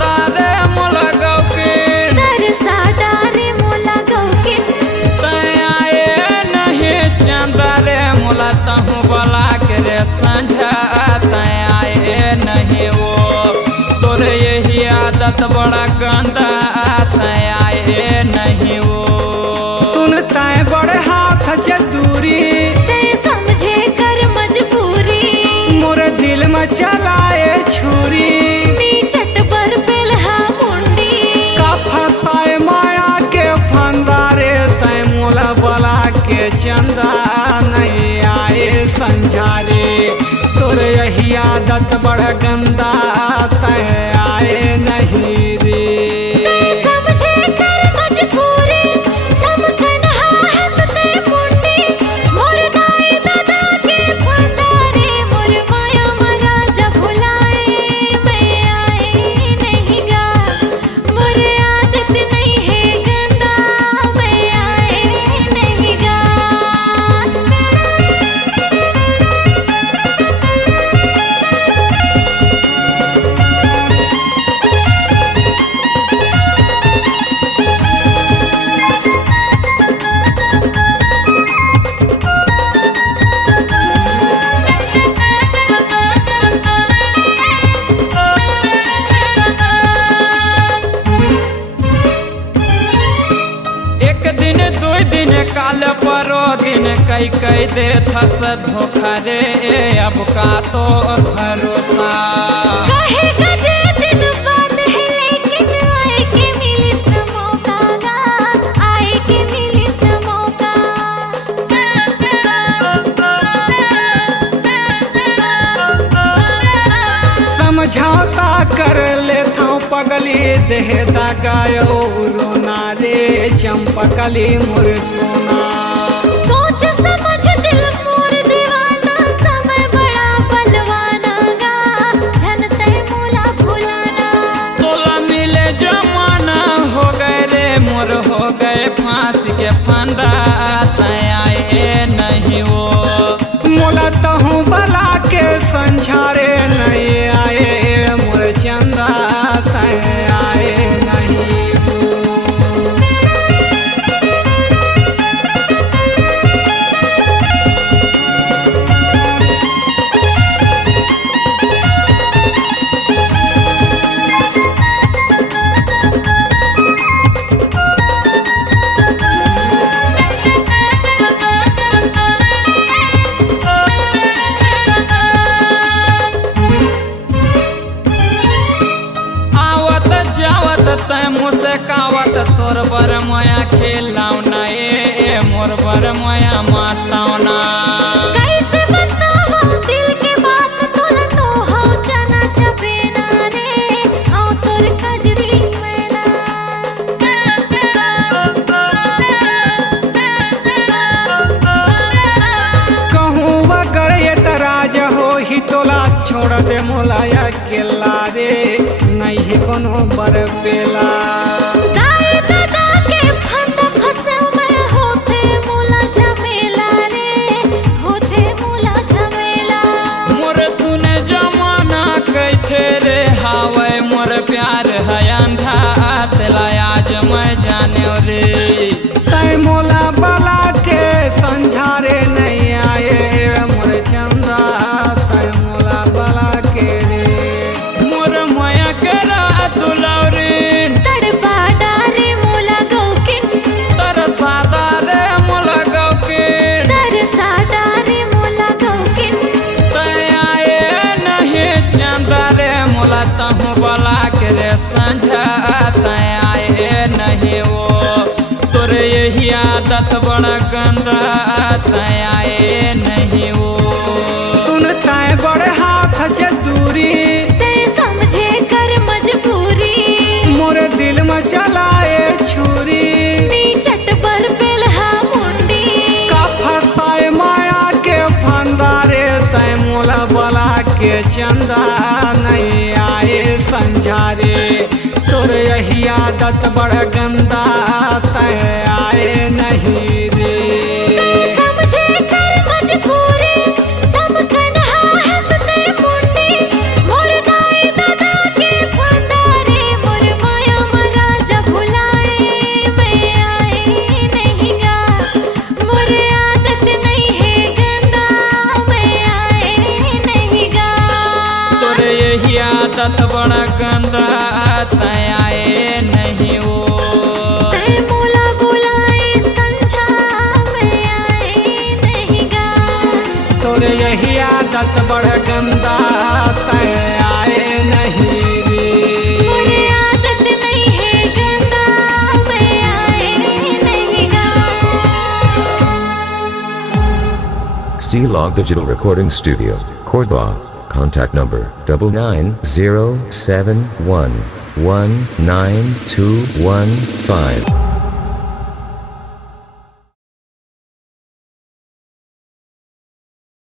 सादा रे मोला गौकिन तरसादा रे मोला गौकिन तय आए नहीं चंदा रे मोला तहु बला के रे संझा तय आए नहीं वो तोरे यही आदत बड़ा गंदा तय आए नहीं वो सुनता है बड़े हाथ दूरी ते समझे कर मजबूरी मोर दिल में चलाए छुरी नीचट पर पेलहा मुंडी का फसाए माया के फंदा रे तय मोला बला के चंदा नहीं आए संझा रे तोर यही आदत बड़ा गंदा तय आए नहीं रे समझे कर मजबूरी तम कन्हा हंसते मुंडी मोर दाई दादा के फंदा रे मोर माया मरा जब भुलाए मैं आए नहीं गा मोर आदत नहीं है गंदा मैं आए नहीं गा एक दिन दो दिन काल परो दिन कई कई दे थस धोखा रे अब का तो भरोसा काहे गजे दिन बाद है लेकिन आए के मिलिस न मौका गा आए के मिलिस न मौका समझौता कर लेता पगली देह दागायो रोना रे चंपकली मोर सोना सोच समझ दिल मोर दीवाना समय बड़ा बलवाना गा जनते मोला भुलाना तोला मिले जमाना हो गए रे मोर हो गए फांसी के फंदा तय आए नहीं वो मोला तहु बला के संझारे नहीं आए मोर चंदा तय आए नहीं आवत जावत तय मुझसे कावत तोर बर माया खेलावना ए मोर बर माया मातावना कैसे बतावा दिल के बात तोला तो हो जना छबेना रे औ तोर कजरी मैना कहूँ अगर ये तराज हो ही तोला छोड़ दे मोलाया केला रे नहीं कोनो बर पेला दाई दादा के फंद फसे मैं होते मोला झमेला रे होते मोला झमेला मोर सुने जमाना कैथे रे हावे मोर प्यार है अंधा तेला आज मैं जाने रे तय मोला बला के संझारे नहीं आए मोर चंदा तय मोला बला के रे मोर माया करा तुलौरीन तड़पाड़ा रे मोला गौकिन तर सादा रे मोला गौकिन तरसादा रे मोला गौकिन तय आए नहीं चंदा रे मोला तहु बला के रे संझा तय आए नहीं वो तोरे यही आदत बड़ा गंदा तय आए नहीं वो सुनता है बड़े हाथ दूरी ते समझे कर मजबूरी मोर दिल में चलाए छुरी नीचट पर पेलहा मुंडी का फसाए माया के फंदा रे तय मोला बला के चंदा नहीं आए संझारे तोर यही आदत बड़ गंदा तय आए नहीं रे समझे कर मजबूरी तम कन्हा हंसते मुंडी मोर दाई दादा के फंदा रे आदत बड़ा गंदा तय आए नहीं वो। तय मोला बुलाए संझा मैं आए नहीं गा। तोरे यही आदत बड़ गंदा तय आए नहीं रे। मोरे आदत नहीं है गंदा मैं आए नहीं गा। C-Log Digital Recording Studio, Cordoba. Contact number 99071192115.